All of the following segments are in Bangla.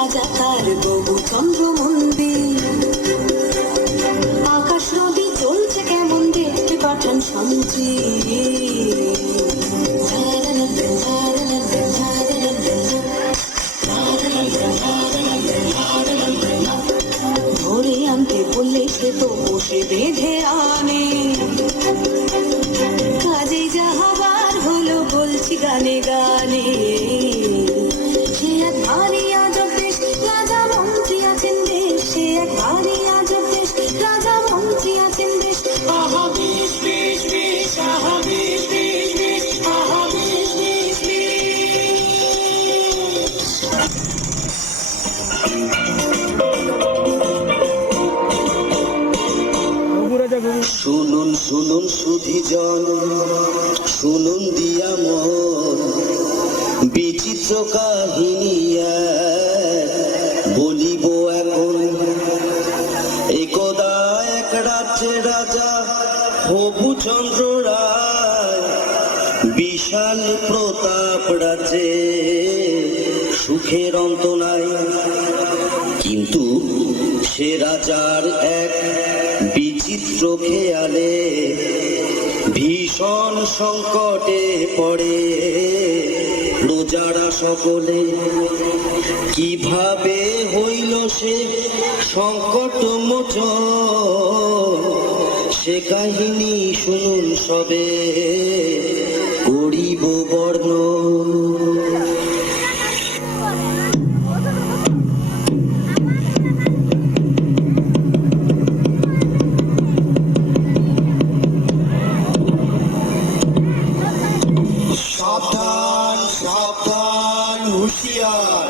রাজা তার বহু চন্দ্র মন্দির। আকাশ নদী চলছে কেমন দেখতে পাঠান শান্তি। ধরে আনতে বললে সে তো বসে বেঁধে আনে। কাজেই যাহাবার হলো বলছি গানে গানে। সে এক ভারী আজব দেশ, রাজা মন্ত্রী আছেন দেশ। সে এক ভারী আজব দেশ, রাজা মন্ত্রী আছেন দেশ। আহা বেশ বেশ বেশ, আহা বেশ বেশ বেশ, আহা বেশ বেশ বেশ। শুনুন শুনুন সুধীজন, শুনুন দিয়া মন, বিচিত্র কাহিনী বলিব এখন। একদা এক রাজ্যে রাজা হবুচন্দ্র রায়, বিশাল প্রতাপ রাজ্যে সুখের অন্ত নাই। কিন্তু সে রাজার এক বিচিত্র খেয়ালে ভীষণ সংকটে পড়ে প্রজারা সকলে। কিভাবে হইল সে সংকট মোচন, সে কাহিনী শুনুন সবে করিব বর্ণন। সাবধান সাবধান হুঁশিয়ার,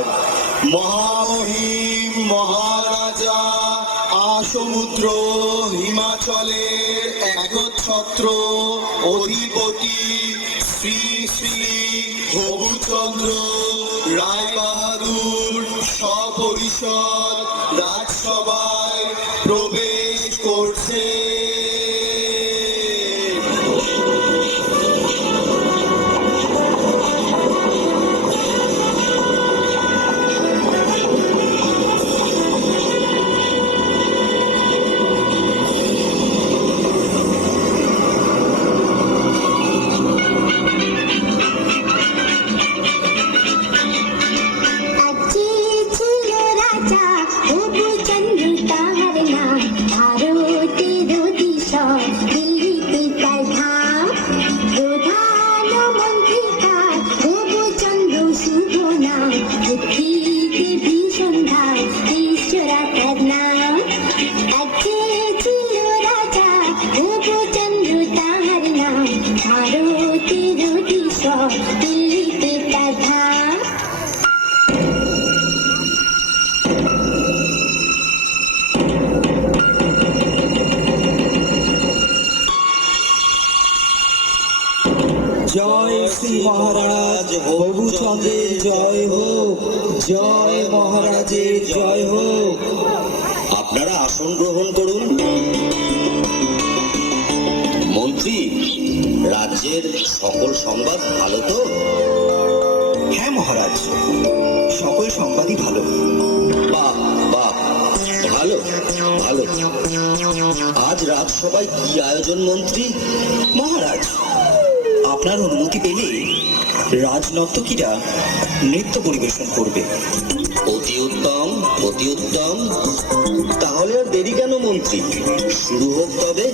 মহামহিম মহারাজা আসমুদ্র হিমাচলের একচ্ছত্র অধিপতি শ্রী শ্রী হবুচন্দ্র রায় বাহাদুর সপরিষদ রাজসভায় প্রবেশ করছে। জয় শ্রী মহারাজ হবুচন্দ্রের জয় হোক, জয় মহারাজের জয় হোক। আপনারা আসন গ্রহণ করুন। মন্ত্রী, রাজ্যের সকল সংবাদ ভালো তো? হ্যাঁ মহারাজ, সকল সংবাদই ভালো। বাহ বাহ, ভালো ভালো। আজ রাজসভায় কি আয়োজন মন্ত্রী? মহারাজ, আপনার অনুমতি পেলে রাজনর্তকীরা নৃত্য পরিবেশন করবে। অতি উত্তম অতি উত্তম। তাহলে আর দেরি কেন মন্ত্রী, শুরু হোক তবে।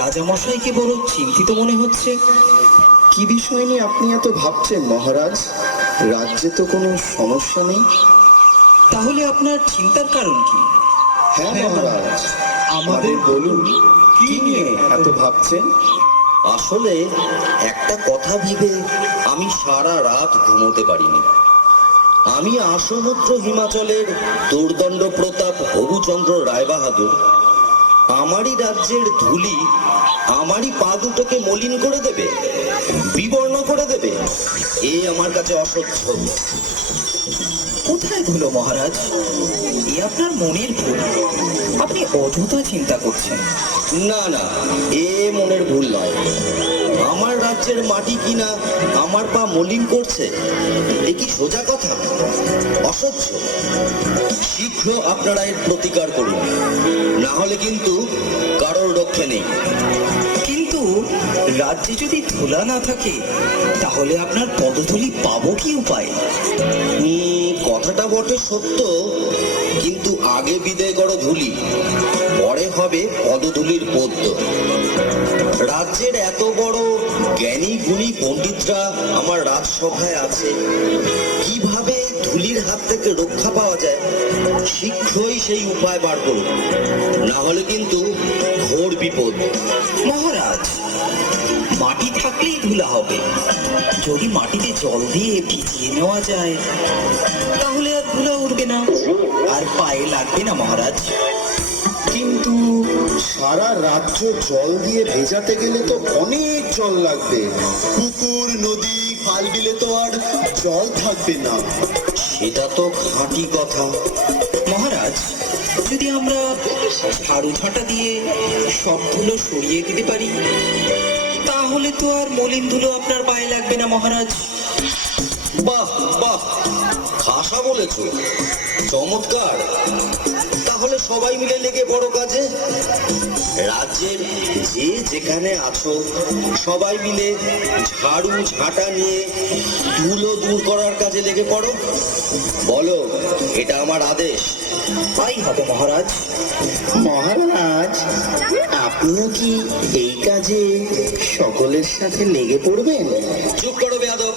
রাজামশাইকে বড় চিন্তিত মনে হচ্ছে। কি বিষয় নিয়ে আপনি এত ভাবছেন মহারাজ? রাজ্যে তো কোনো সমস্যা নেই। তাহলে আপনার চিন্তার কারণ কি? হ্যাঁ মহারাজ, আমাদের বলুন, কি নিয়ে এত ভাবছেন? আসলে একটা কথা ভেবে আমি সারা রাত ঘুমোতে পারিনি। আমি আসমুদ্র হিমাচলের দুর্দণ্ড প্রতাপ হবুচন্দ্র রায়বাহাদুর আমারই রাজ্যের ধুলি আমারই পা দুটোকে মলিন করে দেবে, বিবর্ণ করে দেবে, এ আমার কাছে অসহ্য। কোথায় ধুলো মহারাজ? এ আপনার মনের ভুল। আপনি অযথা চিন্তা করছেন। না না, এ মনের ভুল নয়। আমার রাজ্যের মাটি কিনা আমার পা মলিন করছে, এ কি সোজা কথা? অসহ্য। শীঘ্র আপনারা এর প্রতিকার করুন, না হলে কিন্তু কারোর রক্ষে নেই। কিন্তু রাজ্যে যদি ধুলা না থাকে তাহলে আপনার পদধূলি পাবো কি উপায়? কথাটা বটে সত্য, কিন্তু আগে বিদায় করো ধুলি, পরে হবে পদধূলির পদ্য। রাজ্যের এত বড় জ্ঞানী গুণী পণ্ডিতরা আমার রাজসভায় আছে, কিভাবে ধুলির হাত থেকে রক্ষা পাওয়া যায় শীঘ্রই সেই উপায় বার করুন, না হলে কিন্তু ঘোর বিপদ। মহারাজ, মাটি থাকলেই ধুলা হবে। যদি মাটিতে জল দিয়ে ভিজিয়ে নেওয়া যায় তাহলে আর ধুলা উঠবে না, আর পায়ে লাগবে না মহারাজ। কিন্তু সারা রাজ্য জল দিয়ে ভেজাতে গেলে তো অনেক জল লাগবে। পুকুর, নদী, খাল বিলে তো আর জল থাকবে না। সেটা তো খাঁটি কথা। মহারাজ, যদি আমরা ঝাড়ু ঝাঁটা দিয়ে সব ধুলো সরিয়ে দিতে পারি তাহলে তো আর মলিন ধুলো আপনার পায়ে লাগবে না মহারাজ। বাহ বাহ, খাসা বলেছ, চমৎকার। তাহলে সবাই মিলে লেগে বড় কাজে। রাজ্যের যে যেখানে আছো সবাই মিলে ঝাড়ু ঝাঁটা নিয়ে ধুলো দূর করার কাজে লেগে পড়ো। বলো, এটা আমার আদেশ। তাই হবে মহারাজ। মহারাজ, আপনিও কি এই কাজে সকলের সাথে লেগে পড়বেন? চুপ করো বেয়াদব।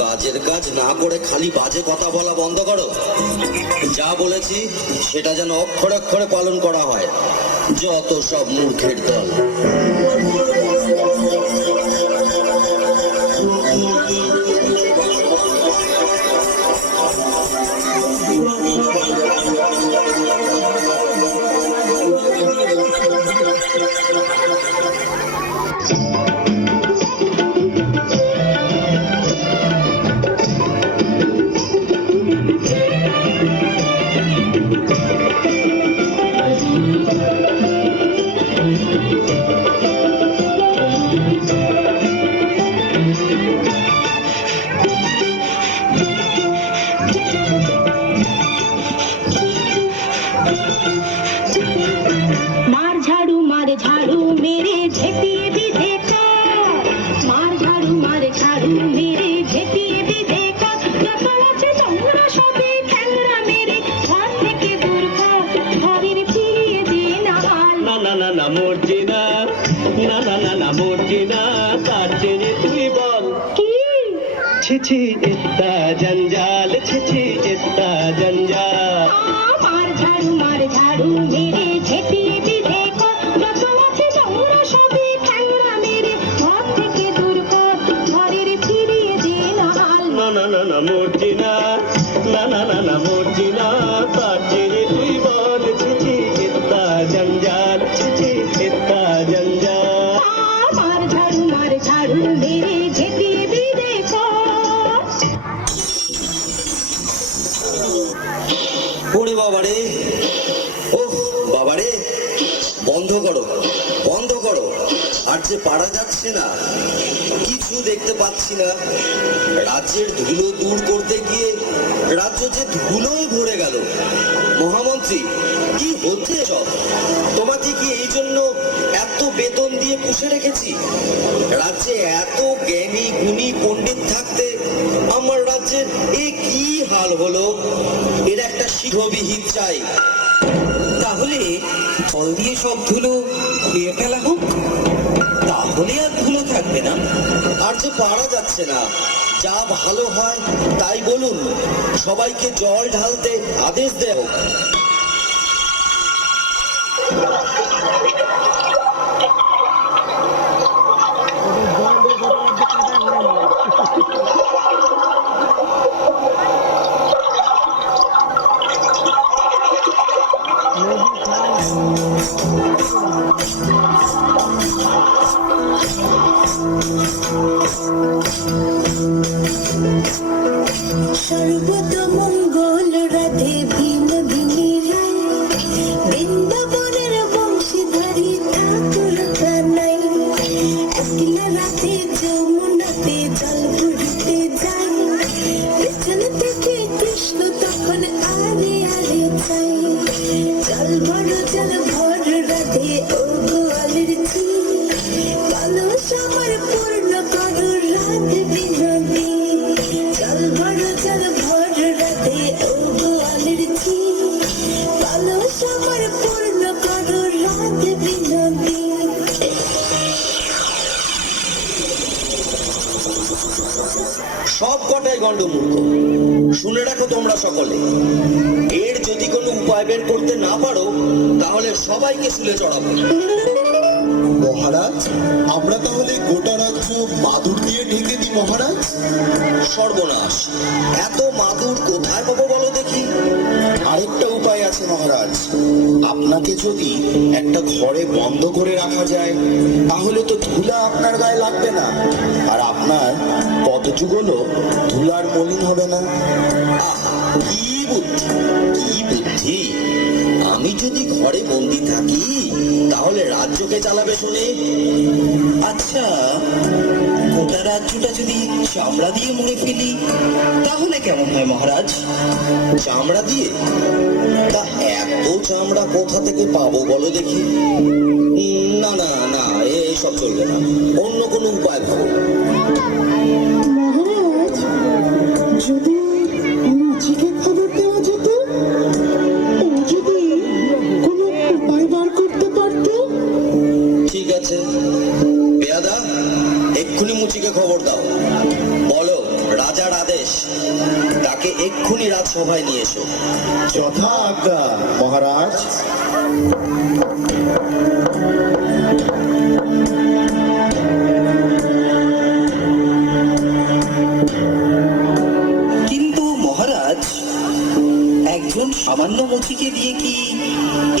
কাজের কাজ না করে খালি বাজে কথা বলা বন্ধ করো। যা বলেছি সেটা যেন অক্ষরে অক্ষরে পালন করা হয়। যত সব মূর্খের দল। मार झाड़ू मेरे झेपिए भी देखा, मार झाड़ू मेरे झेपिए भी देखा, যত আছে তোমরা সবে ঠ্যাংরা মেরে ঘর থেকে দূর কর, ঘরের ফিরিয়ে দে না হাল। না না না না মরছি না, না না না না মরছি না, তার চেয়ে তুই বল কি ছিছি ইত্তা জঞ্জাল, ছিছি ইত্তা জঞ্জাল। মার ঝাড়ু মেরে ঝেপিয়ে भी देखो, যত আছে তোমরা সবে ঠ্যাংরা মেরে ঘর থেকে দূর কর, ঘরের ফিরিয়ে দে না হাল। না না না না মরছি না, না না না না মরছি না, তার চেয়ে তুই বল ছিছি ইত্তা জঞ্জাল, ছিছি ইত্তা জঞ্জাল। मार झाड़ू मेरे झेपिए भी देखो। ওরে বাবারে, ও বাবারে, বন্ধ করো বন্ধ করো। আর যে পারা যাচ্ছে না, কিছু দেখতে পাচ্ছি না। রাজ্যের ধুলো দূর করতে গিয়ে রাজ্য যে ধুলোই ভরে গেল। মহামন্ত্রী, কি হচ্ছে সব? তোমাকে কি এই জন্য এত বেতন দিয়ে পুষে রেখেছি? রাজ্যে এত জ্ঞানী গুণী পণ্ডিত থাকতে আমার রাজ্যের এ কি হাল হলো? এর একটা শীঘ্র বিহিত চাই। তাহলে জল দিয়ে সব ধুলো ধুয়ে ফেলা হোক, তাহলে আর ধুলো থাকবে না। আর যে পারা যাচ্ছে না, যা ভালো হয় তাই বলুন, সবাইকে জল ঢালতে আদেশ দেও। সর্বতমঙ্গল রাধে বিনোদিনী রায়, বৃন্দাবনের বংশীধারী ঠাকুর কানাই, একলা রাতে যমুনাতে জল ভরিতে যায়, পেছন থেকে কৃষ্ণ তখন আরে আরে চাই, জল ভর রাধে ও গোয়ালের ঝি, কলস আমার পূর্ণ করো রাধে বিনোদী, জল ভর রাধে ও গোয়ালের ঝি, কলস আমার পূর্ণ করো রাধে বিনোদী। সব কটাই গণ্ডমূর্খ। শুনে রাখো তোমরা সকলে, এর যদি কোনো উপায় বের করতে না পারো তাহলে সবাইকে শুলে চড়াবো। মহারাজ, আমরা তাহলে গোটা রাজ্য মাদুর দিয়ে ঢেকে দিই মহারাজ। সর্বনাশ, এত মাদুর কোথায় পাবো বলো দেখি? আরেকটা উপায় আছে মহারাজ, আপনাকে যদি একটা ঘরে বন্ধ করে রাখা যায় তাহলে তো ধুলা আপনার গায়ে লাগবে না, আর আপনার পদযুগলও ধুলার মলিন হবে না। কি বুদ্ধি, কি বুদ্ধি! আমি যদি ঘরে বন্দি থাকি তাহলে রাজ্যকে চালাবে শুনে? আচ্ছা, গোটা রাজ্যটা যদি চামড়া দিয়ে মুড়ে ফেলি তাহলে কেমন হয় মহারাজ? চামড়া দিয়ে? তা এত চামড়া কোথা থেকে পাবো বলো দেখি? না না না, এসব চলবে না, অন্য কোনো উপায় ভাবো। মহারাজ, যদি মুচিকে খবর দেওয়া যেত, ও যদি কোনো উপায় বার করতে পারতো। ঠিক আছে, পেয়াদা, এক্ষুনি মুচিকে খবর দাও, বলো রাজার আদেশ, তাকে এক্ষুনি রাজসভায় নিয়ে এসো। যথা আজ্ঞা মহারাজ। কিন্তু মহারাজ, একজন সামান্য মুচিকে দিয়ে কি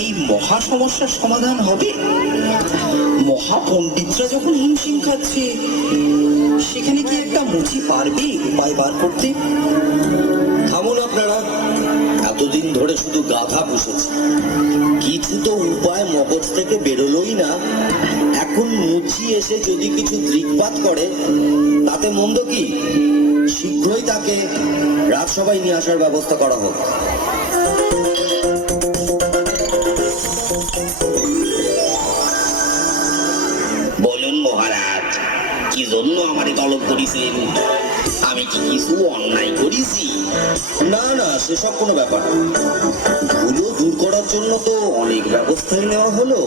এই মহা সমস্যার সমাধান হবে? মহাপণ্ডিতরা যখন হিমশিম খাচ্ছে, সেখানে কি একটা মুচি পারবে উপায় বার করতে? থামুন আপনারা, এতদিন ধরে শুধু গাধা পুষেছি, কিছু তো উপায় মগজ থেকে বেরোলোই না। এখন মুচি এসে যদি কিছু দৃকপাত করে তাতে মন্দ কি? শীঘ্রই তাকে রাজসভায় নিয়ে আসার ব্যবস্থা করা হোক। বলুন মহারাজ, কি জন্য আমারে তলব করেছেন? আমি কি কিছু অন্যায় করেছি? না না, সেসব কোনো ব্যাপার না। ধুলো দূর করার জন্য তো অনেক ব্যবস্থাই নেওয়া হলো,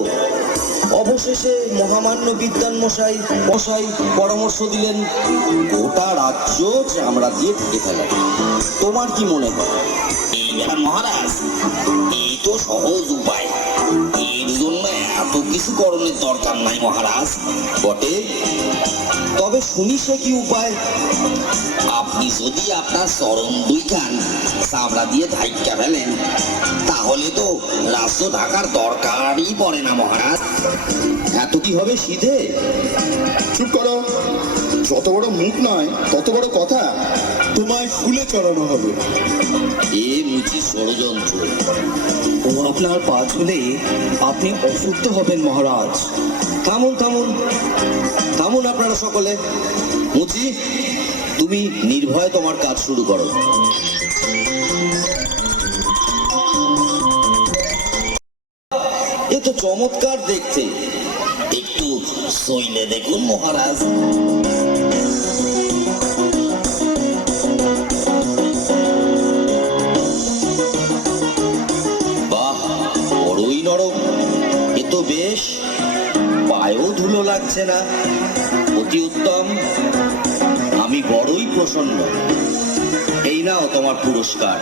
অবশেষে মহামান্য বিদ্বান মশাই পরামর্শ দিলেন গোটা রাজ্য চামড়া দিয়ে ঢেকে ফেলা। তোমার কি মনে হয়? এই ব্যাপার মহারাজ, এই তো সহজ উপায়, এর জন্য এত কিছু করণের দরকার নাই মহারাজ। বটে, তবে শুনি সে কি উপায়? আপনি যদি আপনার চরণ দুইখান চামড়া দিয়ে ঢাইকা ফেলেন তাহলে তো রাজ্য ঢাকার দরকারই পড়ে না মহারাজ। এত কি হবে সিধে? চুপ করো, যত বড় মুখ নয় তত বড় কথা। তোমায় ফুলে চড়ানো হবে। এ মুচি ষড়যন্ত্র। ও আপনার পা ঝুলে আপনি অশুদ্ধ হবেন মহারাজ। থামুন থামুন থামুন আপনারা সকলে। মুচি, তুমি নির্ভয়ে তোমার কাজ শুরু করো। এ তো চমৎকার দেখতে। একটু সইলে দেখুন মহারাজ। বাহ, বড়ই নরম। এ তো বেশ। লাগছে না? অতি উত্তম, আমি বড়ই প্রসন্ন। এই নাও তোমার পুরস্কার।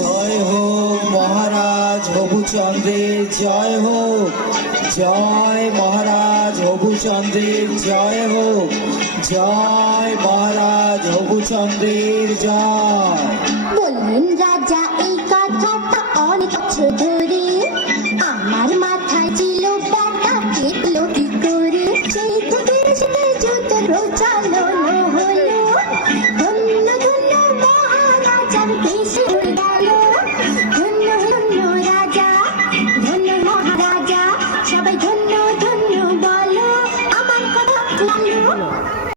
জয় হোক মহারাজ হবুচন্দ্রের জয় হোক, জয় মহারাজ হবুচন্দ্রের জয় হোক, জয় মহারাজ হবুচন্দ্রের জয়। বললেন রাজা এই কথাটা অনেক বছর ধরে